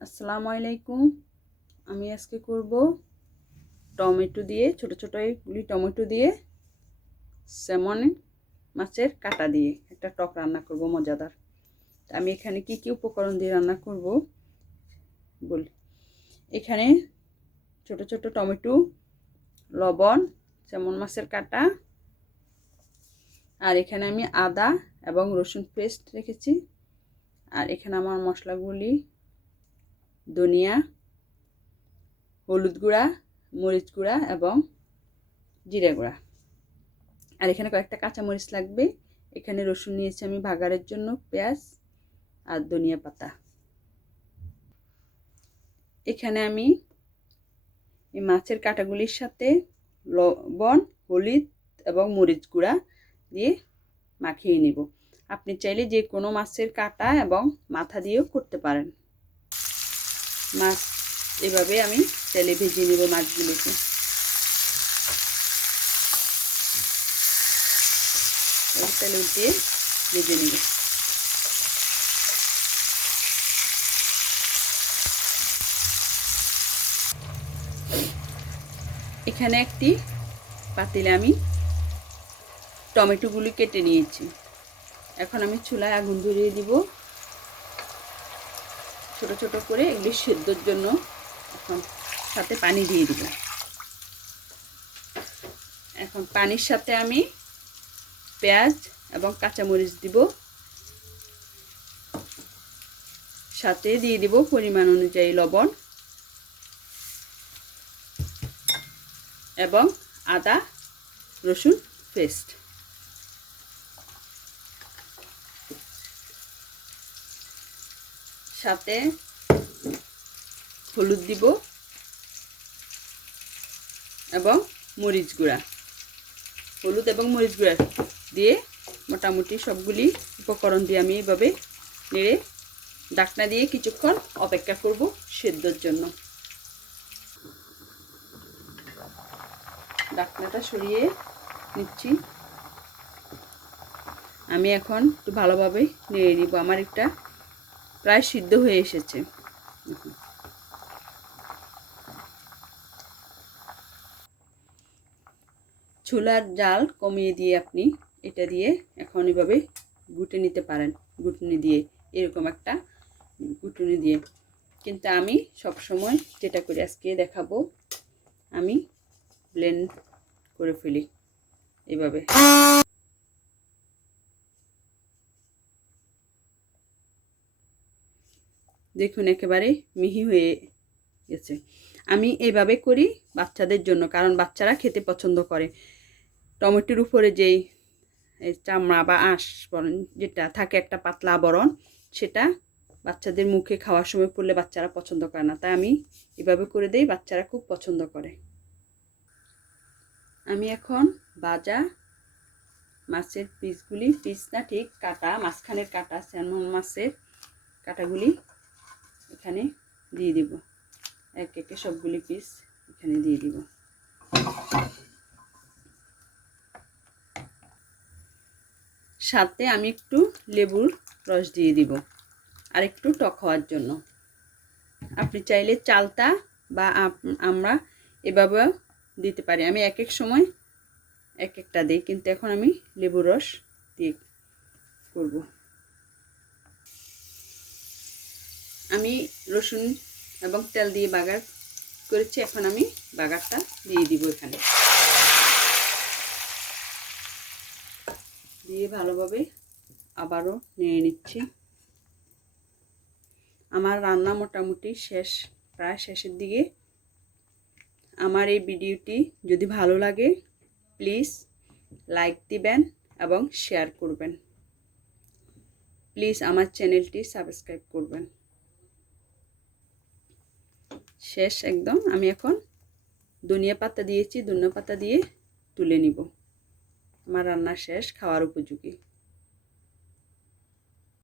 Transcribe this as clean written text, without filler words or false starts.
আসসালামু আলাইকুম। আমি আজকে করব টমেটো দিয়ে ছোট ছোট এইগুলি টমেটো দিয়ে স্যামন মাছের কাটা দিয়ে একটা টক রান্না করব মজাদার। আমি এখানে কি কি উপকরণ দিয়ে রান্না করব বলি। এখানে ছোট ছোট টমেটো, লবণ, স্যামন মাছের কাটা, আর এখানে আমি আদা এবং রসুন পেস্ট রেখেছি। আর এখানে আমার মশলাগুলি ধনিয়া, হলুদ গুঁড়া, মরিচ গুঁড়া এবং জিরা গুঁড়া। আর এখানে কয়েকটা কাঁচামরিচ লাগবে। এখানে রসুন নিয়েছি আমি ভাগাড়ের জন্য, পেঁয়াজ আর ধনিয়া পাতা। এখানে আমি এই মাছের কাঁটাগুলির সাথে লবণ, হলুদ এবং মরিচ গুঁড়া দিয়ে মাখিয়ে নিব। আপনি চাইলে যে কোনো মাছের কাঁটা এবং মাথা দিয়েও করতে পারেন। মাছ এভাবে আমি তেলে ভেজে নেব মাছগুলিকে। তেলে উঠিয়ে ভেজে নেব। এখানে একটি পাতিলে আমি টমেটোগুলি কেটে নিয়েছি। এখন আমি চুলায় আগুন ধরিয়ে দিব ছোট ছোট করে, এগুলি সেদ্ধর জন্য। এখন সাথে পানি দিয়ে দিব। এখন পানির সাথে আমি পেঁয়াজ এবং কাঁচামরিচ দিব, সাথে দিয়ে দিব পরিমাণ অনুযায়ী লবণ এবং আদা রসুন পেস্ট। সাথে হলুদ দিব এবং মরিচ গুঁড়া। হলুদ এবং মরিচ গুঁড়া দিয়ে মোটামুটি সবগুলি উপকরণ দিয়ে আমি এইভাবে নেড়ে ঢাকনা দিয়ে কিছুক্ষণ অপেক্ষা করব সেদ্ধর জন্য। ঢাকনাটা সরিয়ে নিচ্ছি। আমি এখন একটু ভালোভাবে নেড়ে নিব। আমার একটা প্রায় সিদ্ধ হয়ে এসেছে। চুলার জাল কমিয়ে দিয়ে আপনি এটা দিয়ে এখন এভাবে গুটে নিতে পারেন, গুটনি দিয়ে, এরকম একটা গুটনি দিয়ে। কিন্তু আমি সবসময় যেটা করি, আজকে দেখাবো, আমি ব্লেন্ড করে ফেলি এভাবে। দেখুন একেবারে মিহি হয়ে গেছে। আমি এইভাবে করি বাচ্চাদের জন্য, কারণ বাচ্চারা খেতে পছন্দ করে। টমেটোর উপরে যেই চামড়া বা আঁশ বলেন যেটা থাকে, একটা পাতলা আবরণ, সেটা বাচ্চাদের মুখে খাওয়ার সময় পড়লে বাচ্চারা পছন্দ করে না। তাই আমি এভাবে করে দেই, বাচ্চারা খুব পছন্দ করে। আমি এখন ভাজা মাছের পিসগুলি, পিস না ঠিক কাটা, মাঝখানের কাটা স্যালমন মাছের কাটাগুলি এখানে দিয়ে দিব। এক একে সবগুলি পিস এখানে দিয়ে দিব। সাথে আমি একটু লেবুর রস দিয়ে দিব আর একটু টক হওয়ার জন্য। আপনি চাইলে চালতা বা আমরা এভাবেও দিতে পারি। আমি এক এক সময় এক একটা দিই, কিন্তু এখন আমি লেবুর রস দিয়ে করব। আমি রসুন এবং তেল দিয়ে বাগার করেছি। এখন আমি বাগারটা দিয়ে দিব এখানে, দিয়ে ভালোভাবে আবারও নেড়ে নিচ্ছি। আমার রান্না মোটামুটি শেষ, প্রায় শেষের দিকে। আমার এই ভিডিওটি যদি ভালো লাগে প্লিজ লাইক দিবেন এবং শেয়ার করবেন। প্লিজ আমার চ্যানেলটি সাবস্ক্রাইব করবেন। শেষ একদম। আমি এখন ধনিয়া পাতা দিয়েছি, ধনিয়া পাতা দিয়ে তুলে নিব। আমার রান্না শেষ, খাওয়ার উপযোগী।